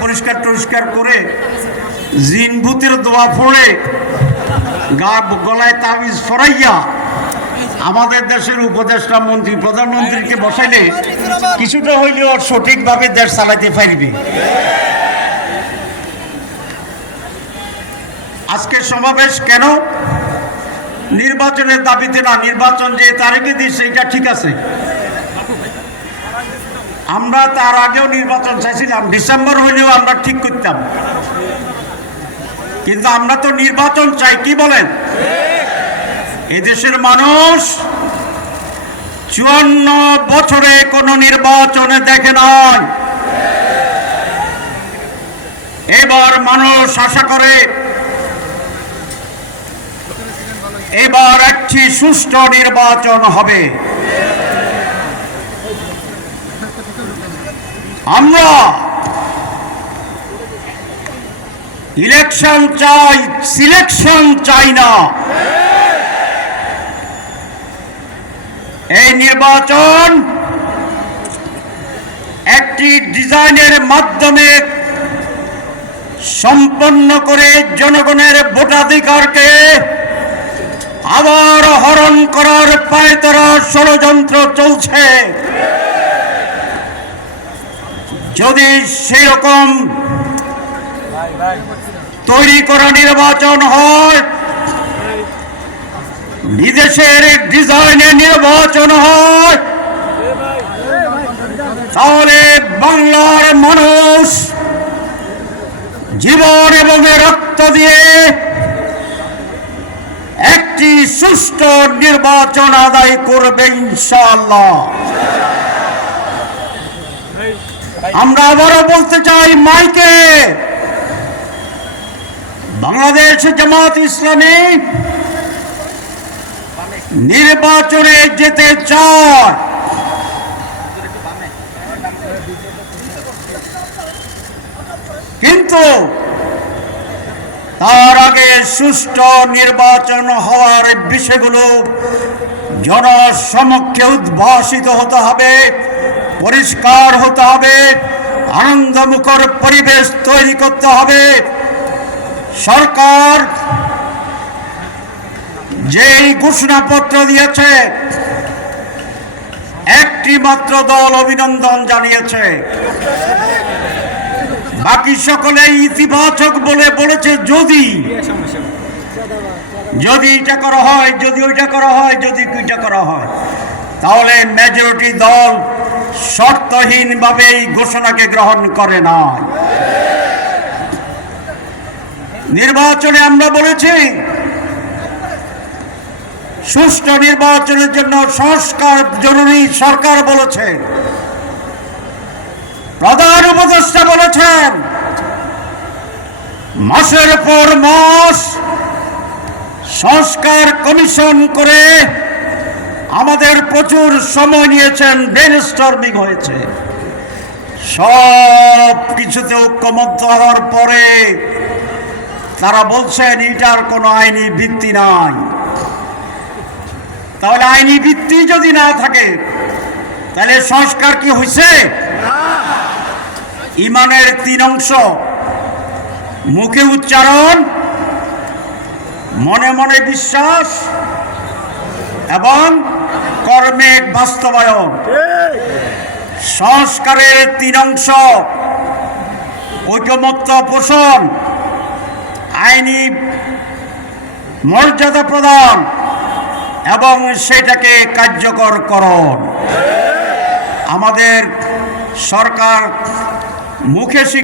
পরিষ্কার টরিষ্কার করে জিন ভূতের দোয়া পড়ে গা গলায় তাবিজ ফরাইয়া আমাদের দেশের উপদেষ্টা মন্ত্রী, প্রধানমন্ত্রীকে বসাইলে কিছুটা হইলেও সঠিকভাবে দেশ চালাইতে পারবে। আজকে সমাবেশ কেন? নির্বাচনের দাবিতে না, নির্বাচন যে তারিখে দিচ্ছে এটা ঠিক আছে। আমরা তার আগেও নির্বাচন চাইছিলাম, ডিসেম্বর হইলেও আমরা ঠিক করতাম। কিন্তু আমরা তো নির্বাচন চাই, কি বলেন? এদেশের মানুষ চুয়ান্ন বছরে কোনো নির্বাচনে দেখে নয় এবার মানুষ আশা করে, এবার একটি সুষ্ঠু নির্বাচন হবে। আমরা ইলেকশন চাই সিলেকশন চাই না। এই নির্বাচন একটি ডিজাইনের মাধ্যমে সম্পন্ন করে জনগণের ভোটাধিকারকে আবার হরণ করার পায়তারা ষড়যন্ত্র চলছে। যদি সেরকম তৈরি করা নির্বাচন হয়, বিদেশের ডিজাইনে নির্বাচন হয়, তাহলে বাংলার মানুষ জীবন এবং রক্ত দিয়ে একটি সুষ্ঠু নির্বাচন আদায় করবে ইনশাআল্লাহ। আমরা আবারও বলতে চাই মাইকে। বাংলাদেশ জামাত ইসলামী নির্বাচনে যেতে চায়। কিন্তু তার আগে সুষ্ঠু নির্বাচন হওয়ার বিষয়গুলো জনসমক্ষে উদ্ভাসিত হতে হবে। পরিষ্কার হতে হবে, আনন্দমুখর পরিবেশ তৈরি করতে হবে। সরকার যেই ঘোষণাপত্র দিয়েছে, একটি মাত্র দল অভিনন্দন জানিয়েছে। বাকি সকলে ইতিবাচক বলে বলেছে, যদি যদি এটা করা হয়, যদি ওইটা করা হয়, যদি ওইটা করা হয়, তাহলে মেজরিটি দল শর্তহীনভাবে এই ঘোষণাকে গ্রহণ করে না নির্বাচনে আমরা বলেছি, সুষ্ঠু নির্বাচনের জন্য সংস্কার জরুরি সরকার বলেছে। প্রধান উপদেষ্টা বলেছেন, মাসের পর মাস সংস্কার কমিশন করে আমাদের প্রচুর সময় নিয়েছেন ব্রেন স্টর্মিং হয়েছে। সব কিছুতে ঐক্যমত্য হওয়ার পরে তারা বলছেন এটার কোনো আইনি ভিত্তি নাই। তাহলে আইনি ভিত্তি যদি না থাকে, তাহলে সংস্কার কি হয়েছে ইমানের তিন অংশ, মুখে উচ্চারণ, মনে মনে বিশ্বাস, এবং কর্মে বাস্তবায়ন। সংস্কারের তিন অংশ। ঐকমত্য পোষণ। আইনি মর্যাদা প্রদান। এবং সেটাকে কার্যকর করণ। আমাদের সরকার মুখে